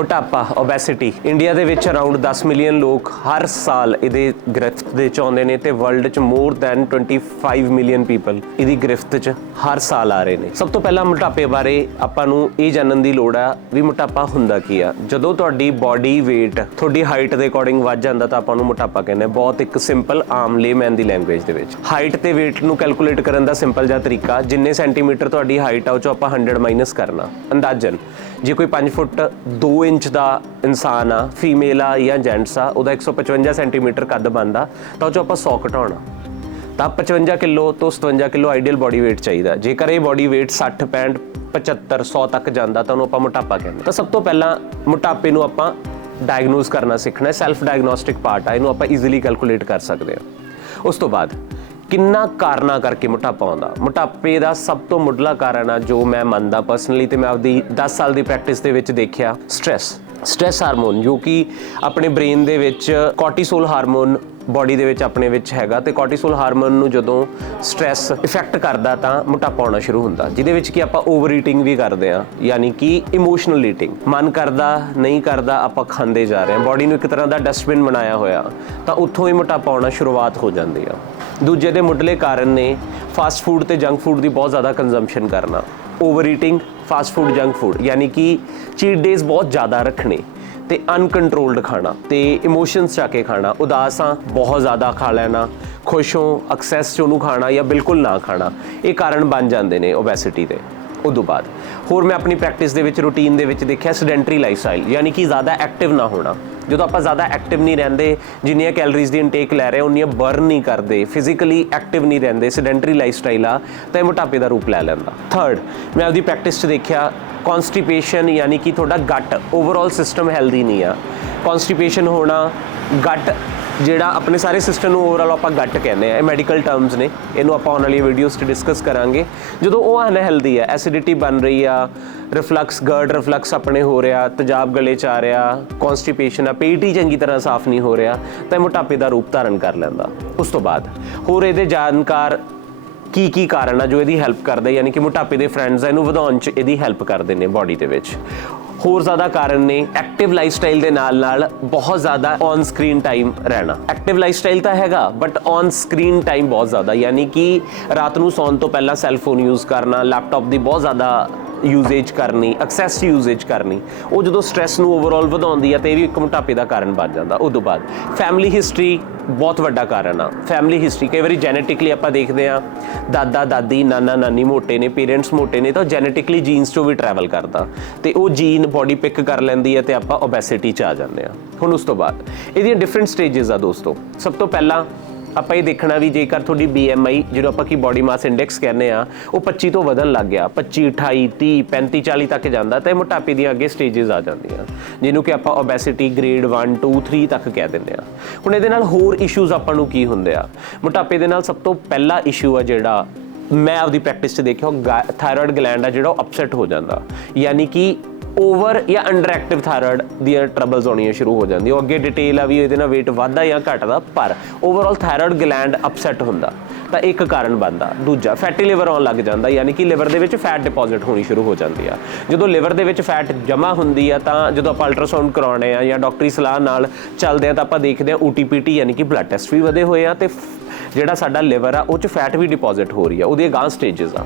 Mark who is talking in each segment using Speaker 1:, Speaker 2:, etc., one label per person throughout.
Speaker 1: ਮੋਟਾਪਾ obesity India ਦੇ ਵਿੱਚ ਅਰਾਊਂਡ 10 ਮਿਲੀਅਨ ਲੋਕ ਹਰ ਸਾਲ ਇਹਦੇ ਗ੍ਰਿਫਤ ਦੇ ਚ ਆਉਂਦੇ ਨੇ ਤੇ ਵਰਲਡ ਚ ਮੋਰ ਦੈਨ 25 ਮਿਲੀਅਨ ਪੀਪਲ ਇਹਦੀ ਗ੍ਰਿਫਤ ਚ ਹਰ ਸਾਲ ਆ ਰਹੇ ਨੇ। ਸਭ ਤੋਂ ਪਹਿਲਾਂ ਮੋਟਾਪੇ ਬਾਰੇ ਆਪਾਂ ਨੂੰ ਇਹ ਜਾਣਨ ਦੀ ਲੋੜ ਆ ਵੀ ਮੋਟਾਪਾ ਹੁੰਦਾ ਕੀ ਆ। ਜਦੋਂ ਤੁਹਾਡੀ ਬਾਡੀ weight, ਤੁਹਾਡੀ ਹਾਈਟ ਦੇ ਅਕੋਰਡਿੰਗ ਵੱਧ ਜਾਂਦਾ ਤਾਂ ਆਪਾਂ ਨੂੰ ਮੋਟਾਪਾ ਕਹਿੰਦੇ ਆ। ਬਹੁਤ ਇੱਕ ਸਿੰਪਲ ਆਮ ਲੇਮੈਨ ਦੀ ਲੈਂਗੁਏਜ ਦੇ ਵਿੱਚ। ਹਾਈਟ ਤੇ weight ਨੂੰ ਕੈਲਕੂਲੇਟ ਕਰਨ ਦਾ ਸਿੰਪਲ ਜਿਹਾ ਤਰੀਕਾ, ਜਿੰਨੇ ਸੈਂਟੀਮੀਟਰ ਤੁਹਾਡੀ ਹਾਈਟ ਆ ਉਹ ਚੋਂ ਆਪਾਂ 100 ਮਾਈਨਸ ਕਰਨਾ। ਅੰਦਾਜ਼ਨ। ਜੇ ਕੋਈ 5 ਫੁੱਟ 2 ਇੰਚ ਦਾ ਇਨਸਾਨ ਆ ਫੀਮੇਲ ਆ ਜਾਂ ਜੈਂਟਸ ਆ, ਉਹਦਾ 155 ਸੈਂਟੀਮੀਟਰ ਕੱਦ ਬਣਦਾ, ਤਾਂ ਉਹ ਚੋਂ ਆਪਾਂ 100 ਘਟਾਉਣਾ। ਤਾਂ 55 ਕਿਲੋ ਤੋਂ 57 ਕਿਲੋ ਆਈਡੀਅਲ ਬਾਡੀ weight ਚਾਹੀਦਾ। ਜੇਕਰ ਇਹ ਬਾਡੀ weight 60 65 75 100 ਤੱਕ ਜਾਂਦਾ, ਤਾਂ ਉਹਨੂੰ ਆਪਾਂ ਮੋਟਾਪਾ ਕਹਿੰਦੇ ਤਾਂ ਸਭ ਤੋਂ ਪਹਿਲਾਂ ਮੋਟਾਪੇ ਨੂੰ ਆਪਾਂ ਡਾਇਗਨੋਸ ਕਰਨਾ ਸਿੱਖਣਾ ਹੈ ਸੈਲਫ ਡਾਇਗਨੋਸਟਿਕ ਪਾਰਟ ਆ, ਇਹਨੂੰ ਆਪਾਂ ਈਜ਼ੀਲੀ ਕੈਲਕੂਲੇਟ ਕਰ ਸਕਦੇ ਹਾਂ। ਉਸ ਤੋਂ ਬਾਅਦ ਕਿੰਨਾ ਕਾਰਨਾਂ ਕਰਕੇ ਮੋਟਾਪਾ ਆਉਂਦਾ? ਮੋਟਾਪੇ ਦਾ ਸਭ ਤੋਂ ਮੁੱਢਲਾ ਕਾਰਨ ਆ ਜੋ ਮੈਂ ਮੰਨਦਾ ਪਰਸਨਲੀ ਤੇ ਮੈਂ ਆਪਦੀ 10 ਸਾਲ ਦੀ ਪ੍ਰੈਕਟਿਸ ਦੇ ਵਿੱਚ ਦੇਖਿਆ ਸਟ्रेस ਸਟ्रेस ਹਾਰਮੋਨ, ਜੋ ਕਿ ਆਪਣੇ ਬ੍ਰੇਨ ਦੇ ਵਿੱਚ ਕੋਰਟੀਸੋਲ ਹਾਰਮੋਨ ਬਾਡੀ ਦੇ ਵਿੱਚ ਆਪਣੇ ਵਿੱਚ ਹੈਗਾ ਤੇ ਕੋਰਟੀਸੋਲ ਹਾਰਮੋਨ ਨੂੰ ਜਦੋਂ ਸਟ्रेस ਇਫੈਕਟ ਕਰਦਾ ਤਾਂ ਮੋਟਾਪਾ ਆਉਣਾ ਸ਼ੁਰੂ ਹੁੰਦਾ, ਜਿਹਦੇ ਵਿੱਚ ਕਿ ਆਪਾਂ ਓਵਰ ਈਟਿੰਗ ਵੀ ਕਰਦੇ ਆ ਯਾਨੀ ਕਿ ਇਮੋਸ਼ਨਲ ਈਟਿੰਗ ਮਨ ਕਰਦਾ, ਨਹੀਂ ਕਰਦਾ, ਆਪਾਂ ਖਾਂਦੇ ਜਾ ਰਹੇ ਆ ਬਾਡੀ ਨੂੰ ਇੱਕ ਤਰ੍ਹਾਂ ਦਾ ਡਸਟਬਿਨ ਬਣਾਇਆ ਹੋਇਆ, ਤਾਂ ਉੱਥੋਂ ਹੀ ਮੋਟਾਪਾ ਆਉਣਾ ਸ਼ੁਰੂਆਤ ਹੋ ਜਾਂਦੀ ਆ। ਦੂਜੇ ਦੇ ਮੁੱਢਲੇ ਕਾਰਨ ਨੇ ਫਾਸਟ ਫੂਡ ਤੇ ਜੰਕ ਫੂਡ ਦੀ ਬਹੁਤ ਜ਼ਿਆਦਾ ਕੰਜ਼ੰਪਸ਼ਨ ਕਰਨਾ। Over eating fast food junk food ਯਾਨੀ ਕਿ ਚੀਟ ਡੇਜ਼ ਬਹੁਤ ਜ਼ਿਆਦਾ ਰੱਖਣੇ ਤੇ ਅਨਕੰਟਰੋਲਡ ਖਾਣਾ ਤੇ ਇਮੋਸ਼ਨਸ ਚਾ ਕੇ ਖਾਣਾ, ਉਦਾਸਾਂ ਬਹੁਤ ਜ਼ਿਆਦਾ ਖਾ ਲੈਣਾ, ਖੁਸ਼ ਹੋ ਐਕਸੈਸ ਚ ਉਹਨੂੰ ਖਾਣਾ ਜਾਂ ਬਿਲਕੁਲ ਨਾ ਖਾਣਾ, ਇਹ ਕਾਰਨ ਬਣ ਜਾਂਦੇ ਨੇ ਓਬੈਸਿਟੀ ਦੇ। ਉਦੋਂ ਬਾਅਦ। ਹੋਰ ਮੈਂ ਆਪਣੀ ਪ੍ਰੈਕਟਿਸ ਦੇ ਵਿੱਚ ਰੂਟੀਨ ਦੇ ਵਿੱਚ ਦੇਖਿਆ ਸੈਡੈਂਟਰੀ ਲਾਈਫਸਟਾਈਲ ਯਾਨੀ ਕਿ ਜ਼ਿਆਦਾ ਐਕਟਿਵ ਨਾ ਹੋਣਾ। ਜਦੋਂ ਆਪਾਂ ਜ਼ਿਆਦਾ ਐਕਟਿਵ ਨਹੀਂ ਰਹਿੰਦੇ, ਜਿੰਨੀਆਂ ਕੈਲਰੀਜ਼ ਦੀ ਇਨਟੇਕ ਲੈ ਰਹੇ ਉਨੀਆਂ ਬਰਨ ਨਹੀਂ ਕਰਦੇ ਫਿਜ਼ੀਕਲੀ ਐਕਟਿਵ ਨਹੀਂ ਰਹਿੰਦੇ ਸੈਡੈਂਟਰੀ ਲਾਈਫਸਟਾਈਲ ਆ, ਤਾਂ ਇਹ ਮੋਟਾਪੇ ਦਾ ਰੂਪ ਲੈ ਲੈਂਦਾ। ਥਰਡ ਮੈਂ ਆਪਦੀ ਪ੍ਰੈਕਟਿਸ 'ਚ ਦੇਖਿਆ ਕਨਸਟੀਪੇਸ਼ਨ ਯਾਨੀ ਕਿ ਤੁਹਾਡਾ ਗੱਟ ਓਵਰਆਲ ਸਿਸਟਮ ਹੈਲਦੀ ਨਹੀਂ ਆ। ਕਨਸਟੀਪੇਸ਼ਨ ਹੋਣਾ ਗੱਟ ਜਿਹੜਾ ਆਪਣੇ ਸਾਰੇ ਸਿਸਟਮ ਨੂੰ ਓਵਰਆਲ ਆਪਾਂ ਗੱਟ ਕਹਿੰਦੇ ਆ, ਇਹ ਮੈਡੀਕਲ ਟਰਮਸ ਨੇ, ਇਹਨੂੰ ਆਪਾਂ ਆਉਣ ਵਾਲੀ ਵੀਡੀਓਜ਼ 'ਚ ਡਿਸਕਸ ਕਰਾਂਗੇ। ਜਦੋਂ ਉਹ ਅਨਹੈਲਦੀ ਆ ਐਸਿਡਿਟੀ ਬਣ ਰਹੀ ਆ ਰਿਫਲਕਸ ਗਰਡ ਰਿਫਲਕਸ ਆਪਣੇ ਹੋ ਰਿਹਾ, ਤੇਜ਼ਾਬ ਗਲੇ ਚ ਆ ਰਿਹਾ ਕਨਸਟੀਪੇਸ਼ਨ ਆ, ਪੇਟ ਹੀ ਚੰਗੀ ਤਰ੍ਹਾਂ ਸਾਫ਼ ਨਹੀਂ ਹੋ ਰਿਹਾ, ਤਾਂ ਇਹ ਮੋਟਾਪੇ ਦਾ ਰੂਪ ਧਾਰਨ ਕਰ ਲੈਂਦਾ। ਉਸ ਤੋਂ ਬਾਅਦ ਹੋਰ ਇਹਦੇ ਜਾਣਕਾਰ ਕੀ ਕੀ ਕਾਰਨ ਆ ਜੋ ਇਹਦੀ ਹੈਲਪ ਕਰਦੇ ਯਾਨੀ ਕਿ ਮੋਟਾਪੇ ਦੇ ਫਰੈਂਡਸ ਇਹਨੂੰ ਵਧਾਉਣ ਚ ਇਹਦੀ ਹੈਲਪ ਕਰਦੇ ਨੇ ਬਾਡੀ ਦੇ ਵਿੱਚ। ਹੋਰ ਜ਼ਿਆਦਾ ਕਾਰਨ ਨੇ ਐਕਟਿਵ ਲਾਈਫ ਸਟਾਈਲ ਦੇ ਨਾਲ ਨਾਲ ਬਹੁਤ ਜ਼ਿਆਦਾ ਔਨ ਸਕਰੀਨ ਟਾਈਮ ਰਹਿਣਾ। ਐਕਟਿਵ ਲਾਈਫ ਸਟਾਈਲ ਤਾਂ ਹੈਗਾ ਬਟ ਔਨ ਸਕਰੀਨ ਟਾਈਮ ਬਹੁਤ ਜ਼ਿਆਦਾ। ਯਾਨੀ ਕਿ ਰਾਤ ਨੂੰ ਸੌਣ ਤੋਂ ਪਹਿਲਾਂ ਸੈੱਲ ਫੋਨ ਯੂਜ਼ ਕਰਨਾ ਲੈਪਟਾਪ ਦੀ ਬਹੁਤ ਜ਼ਿਆਦਾ ਯੂਜੇਜ ਕਰਨੀ ਐਕਸੈਸ ਯੂਜੇਜ ਕਰਨੀ, ਉਹ ਜਦੋਂ ਸਟ्रेस ਨੂੰ ਓਵਰਆਲ ਵਧਾਉਂਦੀ ਆ, ਤੇ ਇਹ ਵੀ ਇੱਕ ਮੋਟਾਪੇ ਦਾ ਕਾਰਨ ਬਣ ਜਾਂਦਾ। ਉਸ ਤੋਂ ਬਾਅਦ ਫੈਮਿਲੀ ਹਿਸਟਰੀ ਬਹੁਤ ਵੱਡਾ ਕਾਰਨ ਆ। ਫੈਮਿਲੀ ਹਿਸਟਰੀ ਕਈ ਵਾਰੀ ਜੈਨੇਟਿਕਲੀ ਆਪਾਂ ਦੇਖਦੇ ਆ, ਦਾਦਾ, ਦਾਦੀ, ਨਾਨਾ, ਨਾਨੀ ਮੋਟੇ ਨੇ ਪੇਰੈਂਟਸ ਮੋਟੇ ਨੇ, ਤਾਂ ਜੈਨੇਟਿਕਲੀ ਜੀਨਸ ਤੋਂ ਵੀ ਟਰੈਵਲ ਕਰਦਾ। ਤੇ ਉਹ ਜੀਨ ਬੋਡੀ ਪਿਕ ਕਰ ਲੈਂਦੀ ਹੈ ਤੇ ਆਪਾਂ ਓਬੈਸਿਟੀ ਚ ਆ ਜਾਂਦੇ ਆ। ਹੁਣ ਉਸ ਤੋਂ ਬਾਅਦ, ਇਹਦੀਆਂ ਡਿਫਰੈਂਟ ਸਟੇजेस ਆ ਦੋਸਤੋ। ਸਭ ਤੋਂ ਪਹਿਲਾਂ ਆਪਾਂ ਇਹ ਦੇਖਣਾ ਵੀ ਜੇਕਰ ਤੁਹਾਡੀ BMI ਜਿਹੜਾ ਆਪਾਂ ਕੀ ਬਾਡੀ ਮਾਸ ਇੰਡੈਕਸ ਕਹਿੰਦੇ ਆ, ਉਹ 25 ਤੋਂ ਵਧਣ ਲੱਗ ਗਿਆ। 25 28 30 35 40 ਤੱਕ ਜਾਂਦਾ ਤਾਂ ਇਹ ਮੋਟਾਪੇ ਦੀਆਂ ਅੱਗੇ ਸਟੇजेस ਆ ਜਾਂਦੀਆਂ। ਜਿਹਨੂੰ ਕਿ ਆਪਾਂ ਓਬੈਸਿਟੀ ਗ੍ਰੇਡ 1 2 3 ਤੱਕ ਕਹਿ ਦਿੰਦੇ ਆ। ਹੁਣ ਇਹਦੇ ਨਾਲ ਹੋਰ ਇਸ਼ੂਜ਼ ਆਪਾਂ ਨੂੰ ਕੀ ਹੁੰਦੇ ਆ? ਮੋਟਾਪੇ ਦੇ ਨਾਲ ਸਭ ਤੋਂ ਪਹਿਲਾ ਇਸ਼ੂ ਆ ਜਿਹੜਾ ਮੈਂ ਆਪਦੀ ਪ੍ਰੈਕਟਿਸ 'ਚ ਦੇਖਿਆ, ਉਹ ਥਾਇਰਾਇਡ ਗਲੈਂਡ ਆ ਜਿਹੜਾ ਉਹ ਅਪਸੈਟ ਹੋ ਜਾਂਦਾ। ਯਾਨੀ ਕਿ ਓਵਰ ਜਾਂ ਅੰਡਰ ਐਕਟਿਵ ਥਾਇਰਾਇਡ ਦੀਆਂ ਟਰਬਲਸ ਆਉਣੀਆਂ ਸ਼ੁਰੂ ਹੋ ਜਾਂਦੀਆਂ। ਉਹ ਅੱਗੇ ਡਿਟੇਲ ਆ ਵੀ ਇਹਦੇ ਨਾਲ weight ਵਧਦਾ ਜਾਂ ਘਟਦਾ, ਪਰ ਓਵਰਆਲ ਥਾਇਰਾਇਡ ਗਲੈਂਡ ਅਪਸੈਟ ਹੁੰਦਾ। ਤਾਂ ਇੱਕ ਕਾਰਨ ਬਣਦਾ। ਦੂਜਾ ਫੈਟੀ ਲਿਵਰ ਆਉਣ ਲੱਗ ਜਾਂਦਾ, ਯਾਨੀ ਕਿ ਲਿਵਰ ਦੇ ਵਿੱਚ ਫੈਟ ਡਿਪੋਜ਼ਿਟ ਹੋਣੀ ਸ਼ੁਰੂ ਹੋ ਜਾਂਦੀ ਆ। ਜਦੋਂ ਲਿਵਰ ਦੇ ਵਿੱਚ ਫੈਟ ਜਮ੍ਹਾਂ ਹੁੰਦੀ ਆ, ਤਾਂ ਜਦੋਂ ਆਪਾਂ ਅਲਟਰਾਸਾਊਂਡ ਕਰਾਉਣੇ ਆ ਜਾਂ ਡਾਕਟਰੀ ਸਲਾਹ ਨਾਲ ਚੱਲਦੇ ਆ, ਤਾਂ ਆਪਾਂ ਦੇਖਦੇ ਆ OTPT ਯਾਨੀ ਕਿ ਬਲੱਡ ਟੈਸਟ ਵੀ ਵਧੇ ਹੋਏ ਆ ਤੇ ਜਿਹੜਾ ਸਾਡਾ ਲਿਵਰ ਆ, ਉਹ ਚ ਫੈਟ ਵੀ ਡਿਪੋਜ਼ਿਟ ਹੋ ਰਹੀ ਆ ਉਹਦੇ ਅਗਾਂਹ ਸਟੇजेस ਆ।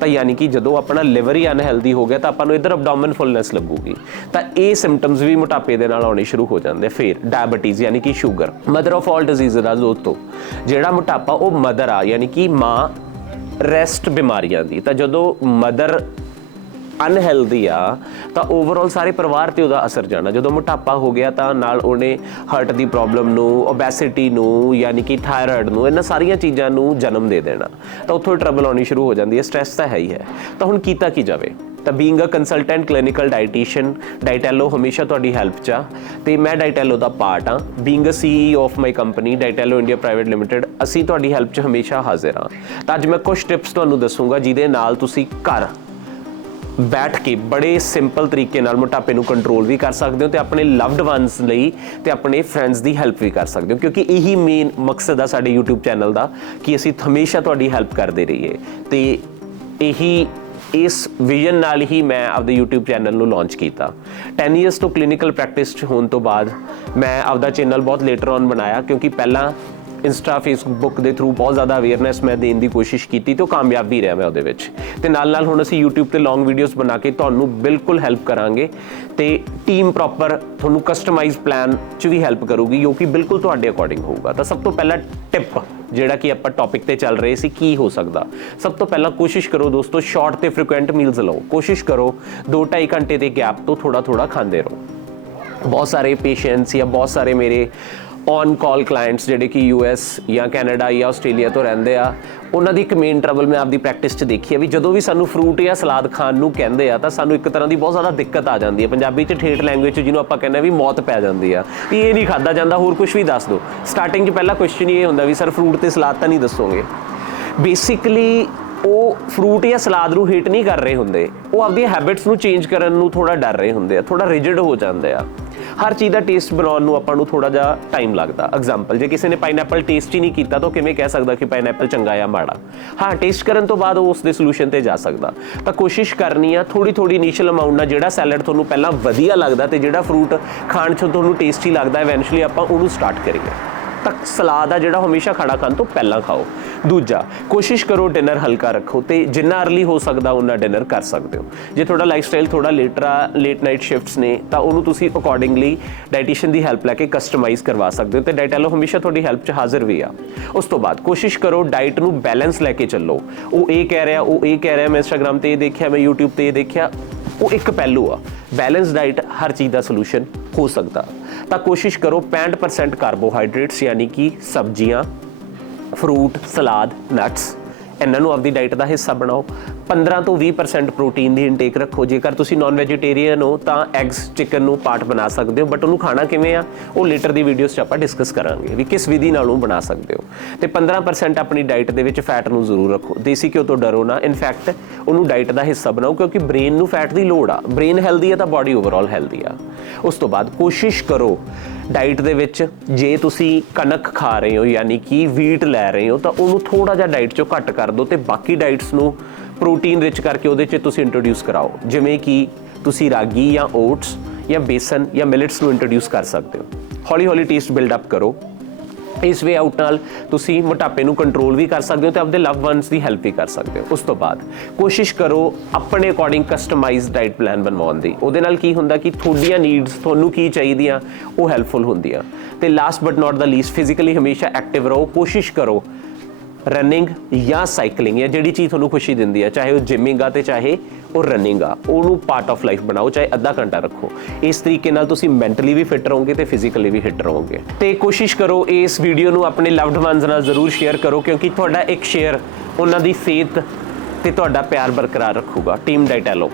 Speaker 1: ਤਾਂ ਯਾਨੀ ਕਿ ਜਦੋਂ ਆਪਣਾ ਲਿਵਰ ਹੀ ਅਨਹੈਲਦੀ ਹੋ ਗਿਆ, ਤਾਂ ਆਪਾਂ ਨੂੰ ਇਧਰ ਅਬਡੋਮਨ ਫੁੱਲਨੈਸ ਲੱਗੂਗੀ। ਤਾਂ ਇਹ ਸਿੰਪਟਮਸ ਵੀ ਮੋਟਾਪੇ ਦੇ ਨਾਲ ਆਉਣੇ ਸ਼ੁਰੂ ਹੋ ਜਾਂਦੇ ਫਿਰ ਡਾਇਬੀਟੀਜ਼ ਯਾਨੀ ਕਿ sugar mother of all disease ਦਾ ਦੋਸਤੋ। ਜਿਹੜਾ ਮੋਟਾਪਾ ਉਹ ਮਦਰ ਆ, ਯਾਨੀ ਕਿ ਮਾਂ ਰੈਸਟ ਬਿਮਾਰੀਆਂ ਦੀ। ਤਾਂ ਜਦੋਂ ਮਦਰ ਅਨਹੈਲਦੀ ਆ, ਤਾਂ ਓਵਰਆਲ ਸਾਰੇ ਪਰਿਵਾਰ ਤੇ ਉਹਦਾ ਅਸਰ ਜਾਣਾ। ਜਦੋਂ ਮੋਟਾਪਾ ਹੋ ਗਿਆ ਤਾਂ ਨਾਲ ਉਹਨੇ ਹਾਰਟ ਦੀ ਪ੍ਰੋਬਲਮ ਨੂੰ ਓਬੈਸਿਟੀ ਨੂੰ, ਯਾਨੀ ਕਿ ਥਾਇਰਾਇਡ ਨੂੰ, ਇਹਨਾਂ ਸਾਰੀਆਂ ਚੀਜ਼ਾਂ ਨੂੰ ਜਨਮ ਦੇ ਦੇਣਾ। ਤਾਂ ਉੱਥੋਂ ਟਰਬਲ ਆਉਣੀ ਸ਼ੁਰੂ ਹੋ ਜਾਂਦੀ ਹੈ ਸਟ੍ਰੈਸ ਤਾਂ ਹੈ ਹੀ ਹੈ। ਤਾਂ ਹੁਣ ਕੀਤਾ ਕੀ ਜਾਵੇ? ਤਾਂ being a consultant clinical dietitian Dietelo ਹਮੇਸ਼ਾ ਤੁਹਾਡੀ ਹੈਲਪ 'ਚ ਆ। ਤੇ ਮੈਂ ਡਾਈਟੈਲੋ ਦਾ ਪਾਰਟ ਆ। Being a CEO of my company Dietelo India private limited ਅਸੀਂ ਤੁਹਾਡੀ ਹੈਲਪ 'ਚ ਹਮੇਸ਼ਾ ਹਾਜ਼ਰ ਹਾਂ। ਤਾਂ ਅੱਜ ਮੈਂ ਕੁਝ ਟਿਪਸ ਤੁਹਾਨੂੰ ਦੱਸੂਗਾ, ਜਿਹਦੇ ਨਾਲ ਤੁਸੀਂ ਘਰ ਬੈਠ ਕੇ ਬੜੇ ਸਿੰਪਲ ਤਰੀਕੇ ਨਾਲ ਮੋਟਾਪੇ ਨੂੰ ਕੰਟਰੋਲ ਵੀ ਕਰ ਸਕਦੇ ਹੋ ਤੇ ਆਪਣੇ ਲਵਡ ਵਨਸ ਲਈ ਤੇ ਆਪਣੇ ਫਰੈਂਡਸ ਦੀ ਹੈਲਪ ਵੀ ਕਰ ਸਕਦੇ ਹੋ, ਕਿਉਂਕਿ ਇਹੀ ਮੇਨ ਮਕਸਦ ਆ ਸਾਡੇ YouTube ਚੈਨਲ ਦਾ ਕਿ ਅਸੀਂ ਹਮੇਸ਼ਾ ਤੁਹਾਡੀ ਹੈਲਪ ਕਰਦੇ ਰਹੀਏ। ਤੇ ਇਹੀ, ਇਸ ਵਿਜ਼ਨ ਨਾਲ ਹੀ ਮੈਂ ਆਪਦੇ YouTube ਚੈਨਲ ਨੂੰ ਲਾਂਚ ਕੀਤਾ। 10 ਇਅਰਸ ਤੋਂ ਕਲੀਨਿਕਲ ਪ੍ਰੈਕਟਿਸ ਚ ਹੋਣ ਤੋਂ ਬਾਅਦ ਮੈਂ ਆਪਦਾ ਚੈਨਲ ਬਹੁਤ ਲੇਟਰ ਔਨ ਬਣਾਇਆ, ਕਿਉਂਕਿ ਪਹਿਲਾਂ ਇੰਸਟਾ ਫੇਸਬੁੱਕ ਦੇ ਥਰੂ ਬਹੁਤ ਜ਼ਿਆਦਾ ਅਵੇਅਰਨੈਸ ਮੈਂ ਦੇਣ ਦੀ ਕੋਸ਼ਿਸ਼ ਕੀਤੀ ਤੇ ਉਹ ਕਾਮਯਾਬ ਵੀ ਰਿਹਾ ਮੈਂ ਉਹਦੇ ਵਿੱਚ। ਤੇ ਨਾਲ ਨਾਲ ਹੁਣ ਅਸੀਂ YouTube ਤੇ ਲੌਂਗ ਵੀਡੀਓਜ਼ ਬਣਾ ਕੇ ਤੁਹਾਨੂੰ ਬਿਲਕੁਲ ਹੈਲਪ ਕਰਾਂਗੇ ਤੇ ਟੀਮ ਪ੍ਰੋਪਰ ਤੁਹਾਨੂੰ ਕਸਟਮਾਈਜ਼ ਪਲਾਨ ਚ ਵੀ ਹੈਲਪ ਕਰੂਗੀ, ਜੋ ਕਿ ਬਿਲਕੁਲ ਤੁਹਾਡੇ ਅਕੋਰਡਿੰਗ ਹੋਊਗਾ। ਤਾਂ ਸਭ ਤੋਂ ਪਹਿਲਾਂ ਟਿਪ ਜਿਹੜਾ ਕਿ ਆਪਾਂ ਟੌਪਿਕ ਤੇ ਚੱਲ ਰਹੇ ਸੀ, ਕੀ ਹੋ ਸਕਦਾ? ਸਭ ਤੋਂ ਪਹਿਲਾਂ ਕੋਸ਼ਿਸ਼ ਕਰੋ ਦੋਸਤੋ ਸ਼ਾਰਟ ਤੇ ਫ੍ਰੀਕੁਐਂਟ ਮੀਲਸ ਲਓ। ਕੋਸ਼ਿਸ਼ ਕਰੋ 2.5 ਘੰਟੇ ਦੇ ਗੈਪ ਤੋਂ ਥੋੜਾ ਥੋੜਾ ਖਾਂਦੇ ਰਹੋ। ਬਹੁਤ ਸਾਰੇ ਪੇਸ਼ੈਂਟਸ ਜਾਂ ਬਹੁਤ ਸਾਰੇ ਮੇਰੇ ਔਨ ਕਾਲ ਕਲਾਇੰਟਸ ਜਿਹੜੇ ਕਿ ਯੂਐਸ ਜਾਂ ਕੈਨੇਡਾ ਜਾਂ ਆਸਟ੍ਰੇਲੀਆ ਤੋਂ ਰਹਿੰਦੇ ਆ, ਉਹਨਾਂ ਦੀ ਇੱਕ ਮੇਨ ਟਰਬਲ ਮੈਂ ਆਪਦੀ ਪ੍ਰੈਕਟਿਸ 'ਚ ਦੇਖੀ ਹੈ ਵੀ ਜਦੋਂ ਵੀ ਸਾਨੂੰ ਫਰੂਟ ਜਾਂ ਸਲਾਦ ਖਾਣ ਨੂੰ ਕਹਿੰਦੇ ਆ, ਤਾਂ ਸਾਨੂੰ ਇੱਕ ਤਰ੍ਹਾਂ ਦੀ ਬਹੁਤ ਜ਼ਿਆਦਾ ਦਿੱਕਤ ਆ ਜਾਂਦੀ ਹੈ ਪੰਜਾਬੀ 'ਚ ਠੇਠ ਲੈਂਗੁਏਜ 'ਚ ਜਿਹਨੂੰ ਆਪਾਂ ਕਹਿੰਦੇ ਆ ਵੀ ਮੌਤ ਪੈ ਜਾਂਦੀ ਆ। ਵੀ ਇਹ ਨਹੀਂ ਖਾਦਾ ਜਾਂਦਾ, ਹੋਰ ਕੁਝ ਵੀ ਦੱਸ ਦਿਓ ਸਟਾਰਟਿੰਗ 'ਚ ਪਹਿਲਾ ਕੁਐਸਚਨ ਇਹ ਹੁੰਦਾ ਵੀ, ਸਰ ਫਰੂਟ ਤੇ ਸਲਾਦ ਤਾਂ ਨਹੀਂ ਦੱਸੋਗੇ? ਬੇਸਿਕਲੀ ਉਹ ਫਰੂਟ ਜਾਂ ਸਲਾਦ ਨੂੰ ਹੀਟ ਨਹੀਂ ਕਰ ਰਹੇ ਹੁੰਦੇ। ਉਹ ਆਪਦੀਆਂ ਹੈਬਿਟਸ ਨੂੰ ਚੇਂਜ ਕਰਨ ਨੂੰ ਥੋੜਾ ਡਰ ਰਹੇ ਹੁੰਦੇ ਆ ਥੋੜਾ ਰਿਜਿਡ ਹੋ ਜਾਂਦੇ ਆ। ਹਰ ਚੀਜ਼ ਦਾ ਟੇਸਟ ਬਣਾਉਣ ਨੂੰ ਆਪਾਂ ਨੂੰ ਥੋੜਾ ਜਿਹਾ ਟਾਈਮ ਲੱਗਦਾ। ਐਗਜ਼ਾਮਪਲ ਜੇ ਕਿਸੇ ਨੇ ਪਾਈਨਐਪਲ ਟੇਸਟ ਹੀ ਨਹੀਂ ਕੀਤਾ ਤਾਂ ਉਹ ਕਿਵੇਂ ਕਹਿ ਸਕਦਾ ਕਿ ਪਾਈਨਐਪਲ ਚੰਗਾ ਜਾਂ ਮਾੜਾ? ਹਾਂ ਟੇਸਟ ਕਰਨ ਤੋਂ ਬਾਅਦ ਉਹ ਉਸ ਦੇ ਸੋਲੂਸ਼ਨ ਤੇ ਜਾ ਸਕਦਾ। ਤਾਂ ਕੋਸ਼ਿਸ਼ ਕਰਨੀ ਆ ਥੋੜੀ ਥੋੜੀ ਇਨੀਸ਼ੀਅਲ ਅਮਾਉਂਟ ਨਾਲ ਜਿਹੜਾ ਸੈਲਡ ਤੁਹਾਨੂੰ ਪਹਿਲਾਂ ਵਧੀਆ ਲੱਗਦਾ ਤੇ ਜਿਹੜਾ ਫਰੂਟ ਖਾਣ 'ਚ ਤੁਹਾਨੂੰ ਟੇਸਟੀ ਲੱਗਦਾ ਇਵੈਂਚੁਅਲੀ ਆਪਾਂ ਉਹਨੂੰ ਸਟਾਰਟ ਕਰੀਏ। ਤਾਂ ਸਲਾਦ ਆ ਜਿਹੜਾ ਹਮੇਸ਼ਾ ਖਾਣਾ ਖਾਣ ਤੋਂ ਪਹਿਲਾਂ ਖਾਓ। ਦੂਜਾ, ਕੋਸ਼ਿਸ਼ ਕਰੋ ਡਿਨਰ ਹਲਕਾ ਰੱਖੋ ਤੇ ਜਿੰਨਾ ਅਰਲੀ ਹੋ ਸਕਦਾ ਉਹਨਾਂ ਡਿਨਰ ਕਰ ਸਕਦੇ ਹੋ। ਜੇ ਤੁਹਾਡਾ ਲਾਈਫਸਟਾਈਲ ਥੋੜਾ ਲੇਟਰ ਆ ਲੇਟ ਨਾਈਟ ਸ਼ਿਫਟਸ ਨੇ, ਤਾਂ ਉਹਨੂੰ ਤੁਸੀਂ ਅਕੋਰਡਿੰਗਲੀ ਡਾਈਟੀਸ਼ੀਅਨ ਦੀ ਹੈਲਪ ਲੈ ਕੇ ਕਸਟਮਾਈਜ਼ ਕਰਵਾ ਸਕਦੇ ਹੋ ਤੇ ਡਾਈਟੈਲੋ ਹਮੇਸ਼ਾ ਤੁਹਾਡੀ ਹੈਲਪ 'ਚ ਹਾਜ਼ਰ ਵੀ ਆ। ਉਸ ਤੋਂ ਬਾਅਦ ਕੋਸ਼ਿਸ਼ ਕਰੋ ਡਾਈਟ ਨੂੰ ਬੈਲੈਂਸ ਲੈ ਕੇ ਚੱਲੋ। ਉਹ ਇਹ ਕਹਿ ਰਿਹਾ, ਉਹ ਇਹ ਕਹਿ ਰਿਹਾ, ਮੈਂ ਇੰਸਟਾਗ੍ਰam ਤੇ ਇਹ ਦੇਖਿਆ, ਮੈਂ YouTube ਤੇ ਇਹ ਦੇਖਿਆ, ਉਹ ਇੱਕ ਪਹਿਲੂ ਆ। ਬੈਲੈਂਸ ਡਾਈਟ ਹਰ ਚੀਜ਼ ਦਾ ਸੋਲੂਸ਼ਨ ਹੋ ਸਕਦਾ। ਤਾਂ ਕੋਸ਼ਿਸ਼ ਕਰੋ 65% ਕਾਰਬੋਹਾਈਡਰੇਟਸ, ਯਾਨੀ ਕਿ ਸਬਜ਼ੀਆਂ ਫਰੂਟ ਸਲਾਦ ਨਟਸ ਇਹਨਾਂ ਨੂੰ ਆਪਦੀ ਡਾਈਟ ਦਾ ਹਿੱਸਾ ਬਣਾਓ। 15 ਤੋਂ 20% ਪ੍ਰੋਟੀਨ ਦੀ ਇਨਟੇਕ ਰੱਖੋ। ਜੇਕਰ ਤੁਸੀਂ ਨਾਨ ਵੈਜੀਟੇਰੀਅਨ ਹੋ, ਤਾਂ ਐਗਸ ਚਿਕਨ ਨੂੰ ਪਾਰਟ ਬਣਾ ਸਕਦੇ ਹੋ। ਬਟ ਉਹਨੂੰ ਖਾਣਾ ਕਿਵੇਂ ਆ? ਉਹ ਲੇਟਰ ਦੀ ਵੀਡੀਓਜ਼ 'ਚ ਆਪਾਂ ਡਿਸਕਸ ਕਰਾਂਗੇ ਵੀ ਕਿਸ ਵਿਧੀ ਨਾਲ ਉਹਨੂੰ ਬਣਾ ਸਕਦੇ ਹੋ। ਤੇ 15% ਆਪਣੀ ਡਾਈਟ ਦੇ ਵਿੱਚ ਫੈਟ ਨੂੰ ਜ਼ਰੂਰ ਰੱਖੋ। ਦੇਸੀ ਘਿਓ ਤੋਂ ਡਰੋ ਨਾ। ਇਨਫੈਕਟ ਉਹਨੂੰ ਡਾਈਟ ਦਾ ਹਿੱਸਾ ਬਣਾਓ, ਕਿਉਂਕਿ ਬ੍ਰੇਨ ਨੂੰ ਫੈਟ ਦੀ ਲੋੜ ਆ। ਬ੍ਰੇਨ ਹੈਲਦੀ ਆ ਤਾਂ ਬਾਡੀ ਓਵਰਆਲ ਹੈਲਦੀ ਆ। ਉਸ ਤੋਂ ਬਾਅਦ ਕੋਸ਼ਿਸ਼ ਕਰੋ ਡਾਈਟ ਦੇ ਵਿੱਚ ਜੇ ਤੁਸੀਂ ਕਣਕ ਖਾ ਰਹੇ ਹੋ, ਯਾਨੀ ਕਿ ਵੀਟ ਲੈ ਰਹੇ ਹੋ, ਤਾਂ ਉਹਨੂੰ ਥੋੜਾ ਜਿਹਾ ਡਾਈਟ ਚੋਂ ਘੱਟ ਕਰ ਦਿਓ ਤੇ ਬਾਕੀ ਡਾਈਟਸ ਨੂੰ ਪ੍ਰੋਟੀਨ ਰਿਚ ਕਰਕੇ ਉਹਦੇ 'ਚ ਤੁਸੀਂ ਇੰਟਰੋਡਿਊਸ ਕਰਾਓ। ਜਿਵੇਂ ਕਿ ਤੁਸੀਂ ਰਾਗੀ ਜਾਂ ਓਟਸ ਜਾਂ ਬੇਸਨ ਜਾਂ ਮਿਲਟਸ ਨੂੰ ਇੰਟਰੋਡਿਊਸ ਕਰ ਸਕਦੇ ਹੋ। ਹੌਲੀ ਹੌਲੀ ਟੇਸਟ ਬਿਲਡ ਅਪ ਕਰੋ। ਇਸ ਵੇ ਆਊਟ ਨਾਲ ਤੁਸੀਂ ਮੋਟਾਪੇ ਨੂੰ ਕੰਟਰੋਲ ਵੀ ਕਰ ਸਕਦੇ ਹੋ ਤੇ ਆਪਣੇ ਲਵ ਵਨਸ ਦੀ ਹੈਲਪ ਵੀ ਕਰ ਸਕਦੇ ਹੋ। ਉਸ ਤੋਂ ਬਾਅਦ ਕੋਸ਼ਿਸ਼ ਕਰੋ ਆਪਣੇ ਅਕੋਰਡਿੰਗ ਕਸਟਮਾਈਜ਼ਡ ਡਾਈਟ ਪਲਾਨ ਬਣਵਾਉਣ ਦੀ। ਉਹਦੇ ਨਾਲ ਕੀ ਹੁੰਦਾ ਕਿ ਤੁਹਾਡੀਆਂ ਨੀਡਸ ਤੁਹਾਨੂੰ ਕੀ ਚਾਹੀਦੀਆਂ, ਉਹ ਹੈਲਪਫੁਲ ਹੁੰਦੀਆਂ। ਤੇ last but not the least physically ਹਮੇਸ਼ਾ ਐਕਟਿਵ ਰਹੋ। ਕੋਸ਼ਿਸ਼ ਕਰੋ ਰਨਿੰਗ ਜਾਂ ਸਾਈਕਲਿੰਗ ਜਾਂ ਜਿਹੜੀ ਚੀਜ਼ ਤੁਹਾਨੂੰ ਖੁਸ਼ੀ ਦਿੰਦੀ ਹੈ, ਚਾਹੇ ਉਹ ਜਿਮਿੰਗ ਆ ਤੇ ਚਾਹੇ ਉਹ ਰਨਿੰਗ ਆ, ਉਹਨੂੰ ਪਾਰਟ ਆਫ ਲਾਈਫ ਬਣਾਓ, ਚਾਹੇ ਅੱਧਾ ਘੰਟਾ ਰੱਖੋ। ਇਸ ਤਰੀਕੇ ਨਾਲ ਤੁਸੀਂ ਮੈਂਟਲੀ ਵੀ ਫਿਟ ਰਹੋਗੇ ਤੇ ਫਿਜ਼ੀਕਲੀ ਵੀ ਫਿਟ ਰਹੋਗੇ। ਤੇ ਕੋਸ਼ਿਸ਼ ਕਰੋ ਇਸ ਵੀਡੀਓ ਨੂੰ ਆਪਣੇ ਲਵਡ ਵਨਸ ਨਾਲ ਜ਼ਰੂਰ ਸ਼ੇਅਰ ਕਰੋ, ਕਿਉਂਕਿ ਤੁਹਾਡਾ ਇੱਕ ਸ਼ੇਅਰ ਉਹਨਾਂ ਦੀ ਸਿਹਤ ਤੇ ਤੁਹਾਡਾ ਪਿਆਰ ਬਰਕਰਾਰ ਰੱਖੂਗਾ। ਟੀਮ ਡਾਈਟੈਲੋ